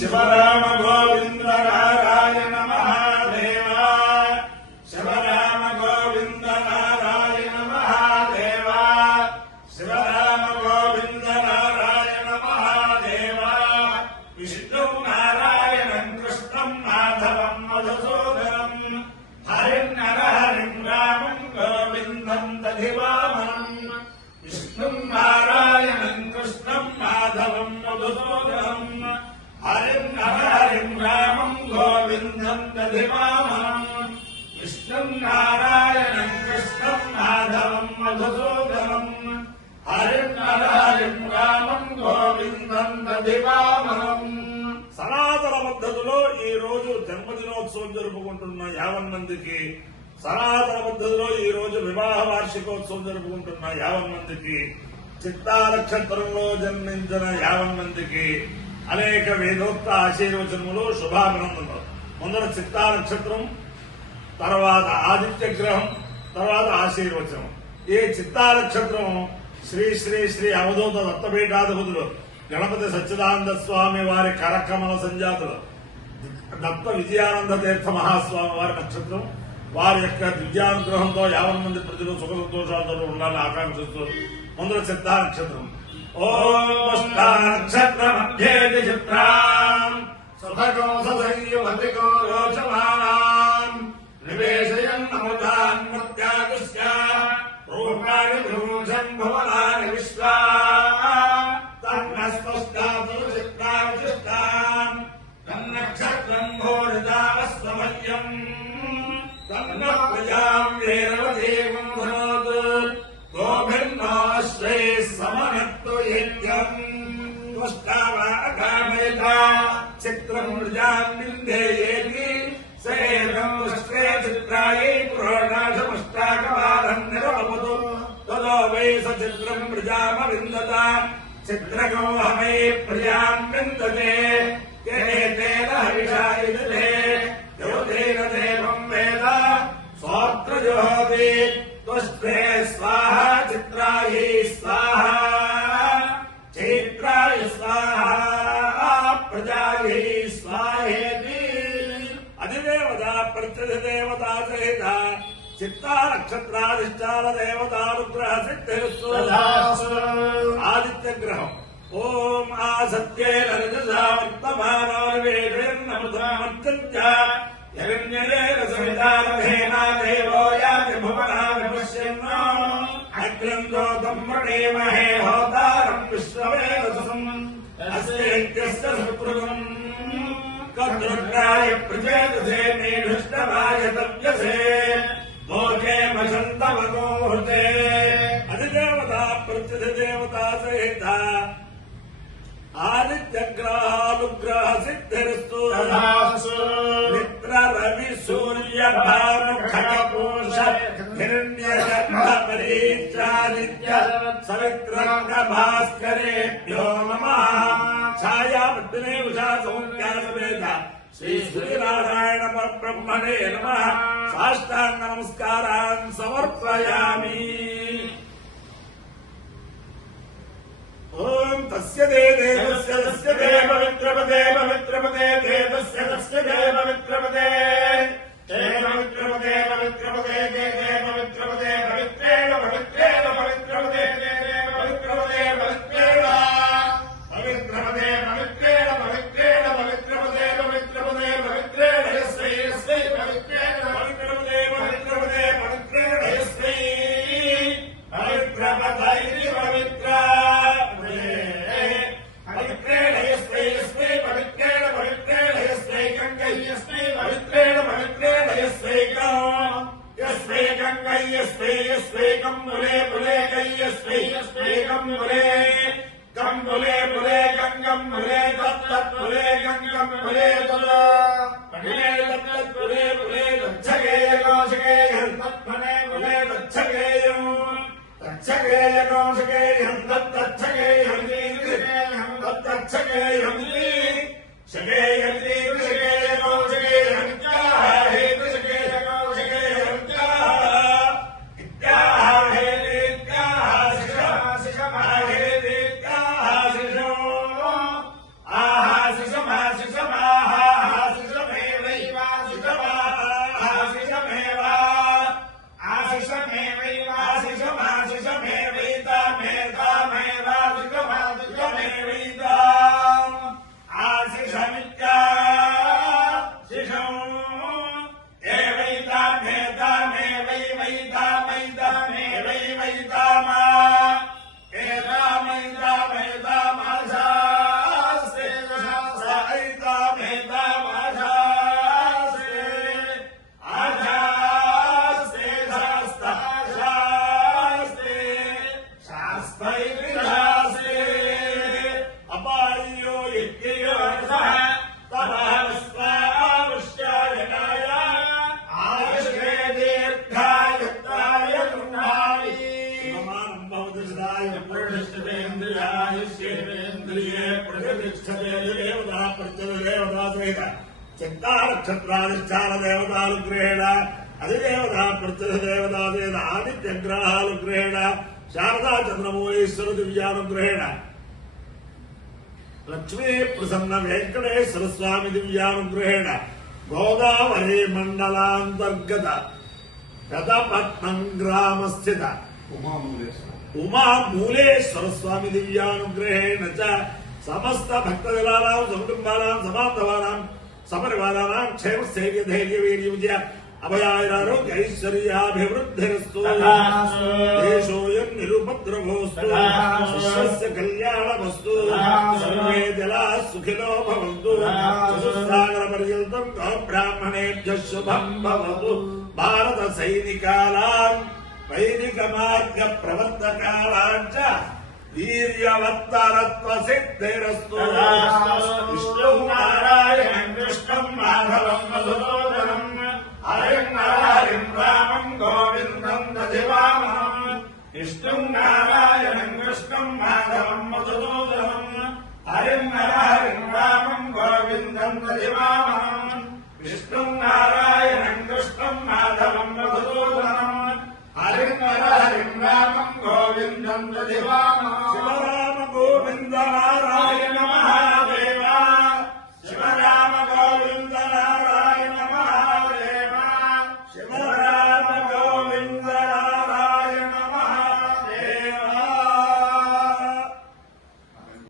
శివరామ గోవింద నారాయణ మహాదేవ శివరామ గోవింద నారాయణ మహాదేవ శివరామ గోవింద నారాయణ మహాదేవ విష్ణు నారాయణం కృష్ణం మాధవం మధుసూదనం హరిం నరహరిం రామం గోవిందం దధివామనం విష్ణు నారాయణం కృష్ణం మాధవం మధుసూదనం హరిం నరహరిం రామం గోవిందం దధివామనం విష్ణు నారాయణం కృష్ణం మాధవం మధుసూదనం హరిం నరహరిం రామం గోవిందం దధివామనం. సనాతన పద్ధతిలో ఈ రోజు జన్మదినోత్సవం జరుపుకుంటున్న 50 మందికి, సనాతన పద్ధతిలో ఈ రోజు వివాహ వార్షికోత్సవం జరుపుకుంటున్న 50 మందికి, చిత్తా నక్షత్రంలో జన్మించిన 50 మందికి అనేక వేదోక్త ఆశీర్వచనములు, శుభాభినందనలు. ముందర చిత్తా నక్షత్రం, తర్వాత ఆదిత్య గ్రహం, తర్వాత ఆశీర్వచనం. ఈ చిత్తా నక్షత్రం శ్రీ శ్రీ శ్రీ అవధూత దత్తపీఠాధిపతులు గణపతి సచ్చిదానంద స్వామి వారి కరకమల సంజాతులు దత్త విజయానంద తీర్థ మహాస్వామి వారి నక్షత్రం. వారి యొక్క దివ్యానుగ్రహంతో 50 మంది ప్రజలు సుఖ సంతోషాలతో ఉండాలని ఆకాంక్షిస్తూ ముందర చిత్తా నక్షత్రం. ఓం నక్షత్రమధ్యేతి చిత్రాం సుభగోసంయువతికో రోచమానాం నివేశయన్ అమృతాన్ మృత్యాగుస్య రూపాణి భ్రూషం భువనాని విశ్వా తన్నస్పష్టాతు చిత్రావిశిష్టాం తన్నక్షత్రం భోరిదావస్వమల్యం తన్న ప్రజాం వీరవదేవం ధనోతు గోభిర్నోశ్వై సమనత్తు యజ్ఞం తుష్టావాకామేత చిత్రం మృజాం విందేయేతి సేకం దృష్టే చిత్రాయై పురోడాశముష్టాకవాదం నిరవపదు తదో వై సచిత్రం మృజామ విందత చిత్రగోహమై ప్రజాం విందతే తేన హరిషాయుధే యోధేన దేవం వేద స్వాత్రజోహతి తుష్టే స్వాహ చిత్రాయై స్వాహ చైత్రాయ స్వాహ ప్రజాయై స్వాహేతి. అధిదేవత ప్రత్యధిదేవతా సహిత చిత్తా నక్షత్రాధిష్టాన దేవతానుగ్రహ సిద్ధిరస్తు. ఆదిత్య గ్రహం. ఓం ఆసత్యేన రజసా వర్తమానో నివేశయన్నమృతమర్చంచ హిరణ్యేన సమితారథేన దేవో యాతి భువనాని పశ్యన్నో అగ్రం దోతం వృణీమహే హోతారం విశ్వవేదసం అస్యేత్యస్య సుకృతం కద్రుగ్రాయ ప్రచేతసే మేఢుష్టమాయ తవ్యసే లోకే మశంతవగోహృతే. అధిదేవత ప్రత్యధిదేవతా సహిత ఆదిత్యగ్రహానుగ్రహ సిద్ధిరస్తు. మిత్ర రవి సూర్య భాను ఖగపూష హిరణ్యగర్భ మరీచాదిత్య సవిత్రంగ భాస్కరేభ్యో నమః. ఛాయావర్తినే ఉషా సౌఖ్యా సమేత శ్రీ సూర్యనారాయణ పరబ్రహ్మణే నమః. సాష్టాంగ నమస్కారాన్ సమర్పయామి. ఓం తస్య దేవస్య తస్య దేవ పవిత్రపదే పవిత్రపదే దేవస్య తస్య దేవ పవిత్రపదే దేవ పవిత్రపదే పవిత్రపదే దేవ పవిత్రపదే పవిత్రేణ పవిత్రేణ పవిత్రపదే దేవ పవిత్రపదే పవిత్రేణ పవిత్రపదే పవిత్రేణ పవిత్రేణ పవిత్రపదే పవిత్రపదే పవిత్రేణ యస్మై యస్మై పవిత్రేణ పవిత్రపదే పవిత్రపదే పవిత్రేణ యస్మై పవిత్రపదై పవిత్ర పవిత్రేణ యస్మై యస్మై పవిత్రేణ పవిత్రేణ యస్మై గంగై యస్మై పవిత్రేణ పవిత్రేణ యస్మైకం యస్మైకం గై యస్మై యస్మైకం ములే ములే గై యస్మై యస్మైకం ములే గం ములే ములే గంగం ములే తత్తత్ ములే గంగం ములే తల ములే తత్తత్ ములే ములే దచ్చగేయ కోశగేయం తత్మనే ములే దచ్చగేయం దచ్చగేయ కోశగేయం తత్తచ్చగేయం దీర్ఘగేయం తత్తచ్చగేయం శగేయం దీర్ఘగేయ కోశగేయం త్యాహ హేతుశగేయ కోశగేయం త్యాహ ఇత్యాహ హేతి త్యాహ శిషమ శిషమ హేతి త్యాహ శిషో ఆహ శిషమ శిష कीर्तियोऽसः तवास्वावश्यायनाय आयुष्ये दीर्घायुक्ताय कृण्णाय समानं भवति सदाय प्रतिष्ठितेन्द्रियायुष्येन्द्रिये प्रतिष्ठते देवता प्रत्यदेवता सहित चित्तानक्षत्राधिष्ठान देवतानुग्रहेण अधिदेवता प्रत्यदेवता सहित आदित्यग्रहानुग्रहेण शारदा चंद्रमौळीश्वर दिव्यानुग्रहेण लक्ष्मी प्रसन्न वेंकटेश्वर स्वामी दिव्यानुग्रहेण गोदावरी मंडलांतर्गत गतपत्नं ग्राम स्थित उमा मूलेश्वर स्वामी दिव्यानुग्रहेण च समस्त भक्तजनानां सकुटुम्बानां समान्तवानां सपरिवाराणां क्षेम स्थैर्य धैर्य वीर्य विजय अभयारोग्य ऐश्वर्याभिवृद्धिरस्तु देशोऽयं निरुपद्रवोऽस्तु विश्वस्य कल्याणमस्तु सर्वे जनाः सुखिनो भवन्तु चतुस्सागरपर्यन्तं गोब्राह्मणेभ्यः शुभं भवतु भारत सैनिकानां वैदिकमार्गप्रवर्तकानां च वीर्यवत्तरत्वसिद्धिरस्तु विष्णुं नारायणं कृष्णं माधवं मधुसूदनं हरिं हरिं रामं गोविन्दं दधिवामहं विष्णुं नारायणं कृष्णं माधवं मधुसूदनं हरिं हरिं रामं गोविन्दं दधिवामहं विष्णुं नारायणं कृष्णं माधवं मधुसूदनं हरिं हरिं रामं गोविन्दं दधिवामहम्